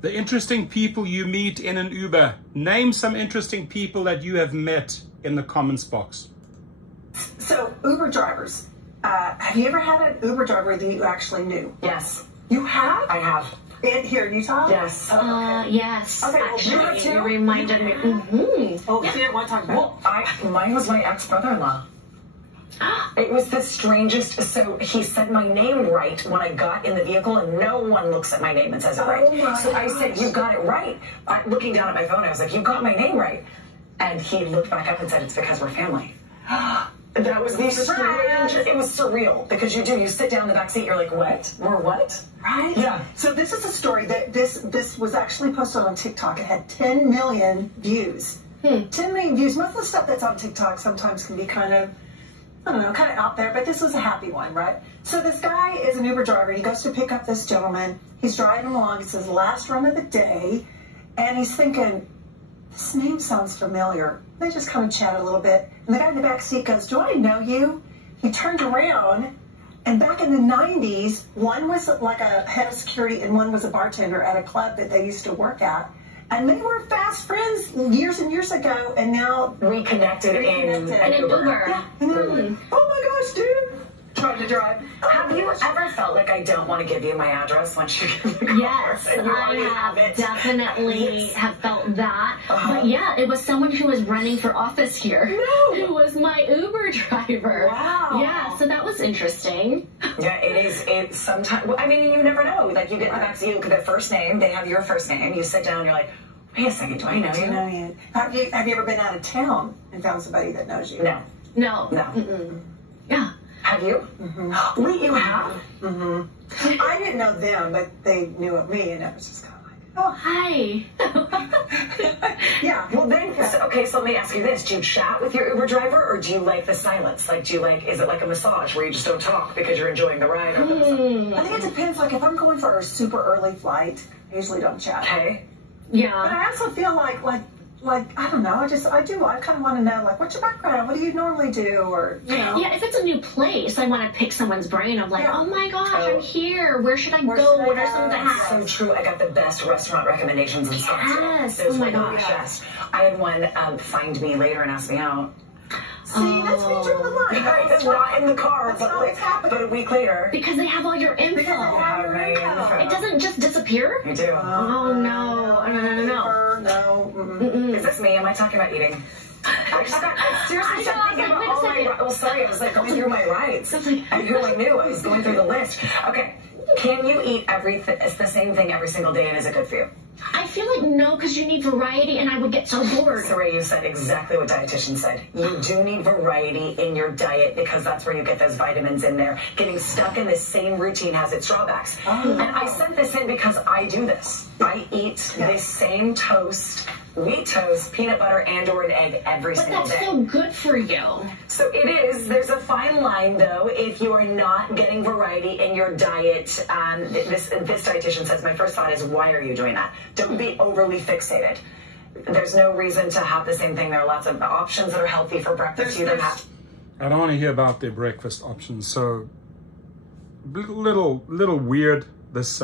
The interesting people you meet in an Uber. Name some interesting people that you have met in the comments box. So, Uber drivers. Have you ever had an Uber driver that you actually knew? Yes. You have? I have. Here in Utah? Yes. Oh, okay. Yes. Okay, well, Actually, you you reminded me. Oh, yeah. So you didn't want to talk about Well, mine was my ex-brother-in-law. It was the strangest. So he said my name right when I got in the vehicle, and no one looks at my name and says it right. So I said, "You got it right." Looking down at my phone, I was like, "You got my name right," and he looked back up and said, "It's because we're family." That was the strange. It was surreal because you sit down in the back seat, you're like, "What? More what?" Right? Yeah. So this is a story that this was actually posted on TikTok. It had 10 million views. 10 million views. Most of the stuff that's on TikTok sometimes can be kind of, I don't know, kind of out there, but this was a happy one, right? So this guy is an Uber driver, and he goes to pick up this gentleman. He's driving him along. It's his last run of the day, and he's thinking, this name sounds familiar. They just kind of chat a little bit, and the guy in the back seat goes, "Do I know you?" He turned around, and back in the 90s, one was like a head of security, and one was a bartender at a club that they used to work at. And they were fast friends years and years ago, and now Reconnected in And in Uber. Yeah. And they're like, "Oh my gosh, dude!" Trying to drive. Have you ever felt like I don't want to give you my address once you get the car? Yes, and you I already have it? definitely have felt that. But yeah, it was someone who was running for office here. No. Who was my Uber driver. Wow. Yeah, so that was interesting. Yeah, it is. It's sometimes. Well, I mean, you never know. Like you get in the back seat, you look at their first name. They have your first name. You sit down. You're like, wait a second. Do I know you? Have you ever been out of town and found somebody that knows you? No. No. No. Mm-mm. Yeah. Have you? Mm-hmm. Wait, you have? Mm-hmm. I didn't know them, but they knew of me, and it was just kind of like, oh, Hi. yeah. Well, then, so let me ask you this. Do you chat with your Uber driver, or do you like the silence? Like, is it like a massage where you just don't talk because you're enjoying the ride? Or I think it depends. Like, if I'm going for a super early flight, I usually don't chat. Okay. But Yeah. I also feel like I don't know. I kind of want to know, like, what's your background? What do you normally do? Or, you know. Yeah, if it's a new place, I want to pick someone's brain. I'm like, Yeah. oh my gosh, Oh. I'm here. Where should I Where go? should I What are go? some of the hacks? So true. I got the best restaurant recommendations in Scottsdale. Yes. Those Oh my were the gosh. best. I had one find me later and ask me out. See, that's me drawing the line. It's not in the car, That's not what's happening. but a week later. Because they have all your info. Because they have your info. It doesn't just disappear. You do. Oh no. No. No. Is this me? Am I talking about eating? I seriously started thinking about all my. Well, sorry, I was like going through my rides and who I knew. I was going through the list. Okay, can you eat everything? It's the same thing every single day, and is it good for you? I feel like no, because you need variety, and I would get so bored. Saray, you said exactly what dietitians said. You do need variety in your diet because that's where you get those vitamins in there. Getting stuck in the same routine has its drawbacks. And I sent this in because I do this. I eat this same toast, wheat toast, peanut butter, and/or an egg every But single that's day. still good for you. So it is. There's a fine line, though, if you are not getting variety in your diet. This dietitian says, my first thought is, why are you doing that? Don't be overly fixated. There's no reason to have the same thing. There are lots of options that are healthy for breakfast. You don't have. I don't want to hear about their breakfast options. So, little weird, this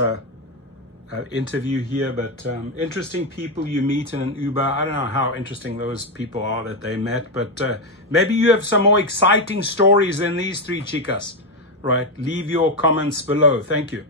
interview here, but interesting people you meet in an Uber. I don't know how interesting those people are that they met, but maybe you have some more exciting stories than these three chicas, right? Leave your comments below. Thank you.